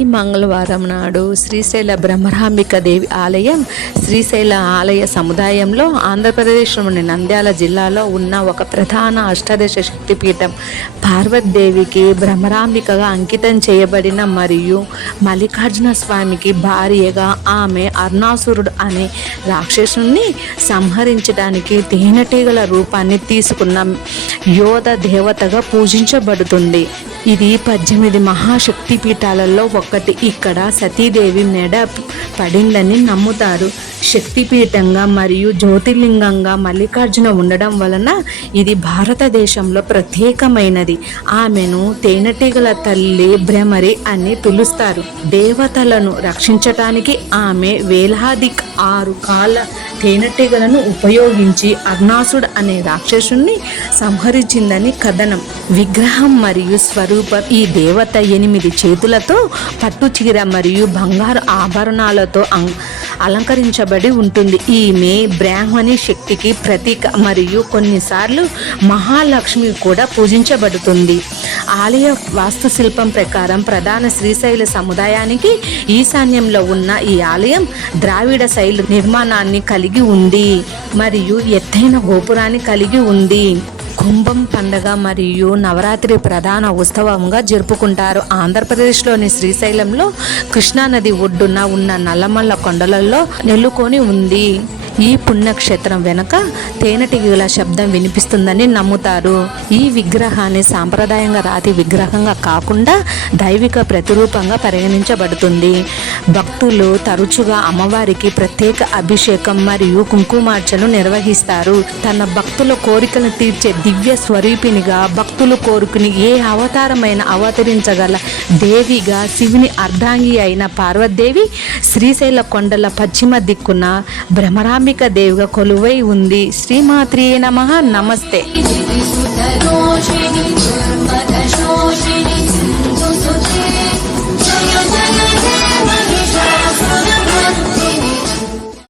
ఈ మంగళవారం నాడు శ్రీశైల బ్రహ్మరాంబిక దేవి ఆలయం శ్రీశైల ఆలయ సముదాయంలో ఆంధ్రప్రదేశ్లోని నంద్యాల జిల్లాలో ఉన్న ఒక ప్రధాన అష్టాదశ శక్తిపీఠం. పార్వతీదేవికి బ్రహ్మరాంబికగా అంకితం చేయబడిన మరియు మల్లికార్జున స్వామికి భార్యగా ఆమె అరుణాసురుడు అనే రాక్షసుని సంహరించడానికి తేనెటీగల రూపాన్ని తీసుకున్న యోధ దేవతగా పూజించబడుతుంది. ఇది 18 మహాశక్తిపీఠాలలో ఒకటి. ఇక్కడ సతీదేవి మెడ పడిందని నమ్ముతారు. శక్తిపీఠంగా మరియు జ్యోతిర్లింగంగా మల్లికార్జున ఉండడం వలన ఇది భారతదేశంలో ప్రత్యేకమైనది. ఆమెను తేనెటీగల తల్లి భ్రమరి అని పిలుస్తారు. దేవతలను రక్షించటానికి ఆమె వేలాది 6 కాళ్ళ తేనెటీగలను ఉపయోగించి అరుణాసుడు అనే రాక్షసుని సంహరించిందని కథనం. విగ్రహం మరియు స్వరూపం. ఈ దేవత 8 చేతులతో పట్టు చీర మరియు బంగారు ఆభరణాలతో అలంకరించబడి ఉంటుంది. ఈమె బ్రాహ్మణి శక్తికి ప్రతీక మరియు కొన్నిసార్లు మహాలక్ష్మి కూడా పూజించబడుతుంది. ఆలయ వాస్తుశిల్పం ప్రకారం ప్రధాన శ్రీశైల సముదాయానికి ఈశాన్యంలో ఉన్న ఈ ఆలయం ద్రావిడ శైలి నిర్మాణాన్ని కలిగి ఉంది మరియు ఎత్తైన గోపురాన్ని కలిగి ఉంది. కుంభం పండగ మరియు నవరాత్రి ప్రధాన ఉత్సవంగా జరుపుకుంటారు. ఆంధ్రప్రదేశ్లోని శ్రీశైలంలో కృష్ణానది ఒడ్డున ఉన్న నల్లమల్ల కొండలలో నెలకొని ఉంది. ఈ పుణ్యక్షేత్రం వెనుక తేనెటీగల శబ్దం వినిపిస్తుందని నమ్ముతారు. ఈ విగ్రహాన్ని సాంప్రదాయంగా రాతి విగ్రహంగా కాకుండా దైవిక ప్రతిరూపంగా పరిగణించబడుతుంది. భక్తులు తరచుగా అమ్మవారికి ప్రత్యేక అభిషేకం మరియు కుంకుమార్చను నిర్వహిస్తారు. తన భక్తుల కోరికలు తీర్చే దివ్య స్వరూపినిగా భక్తులు కోరుకుని ఏ అవతారమైన అవతరించగల దేవిగా శివుని అర్ధాంగి అయిన పార్వతీదేవి శ్రీశైల కొండల పశ్చిమ దిక్కున బ్రహ్మరాంబిక దేవిగా కొలువై ఉంది. శ్రీమాత్రే నమః. నమస్తే.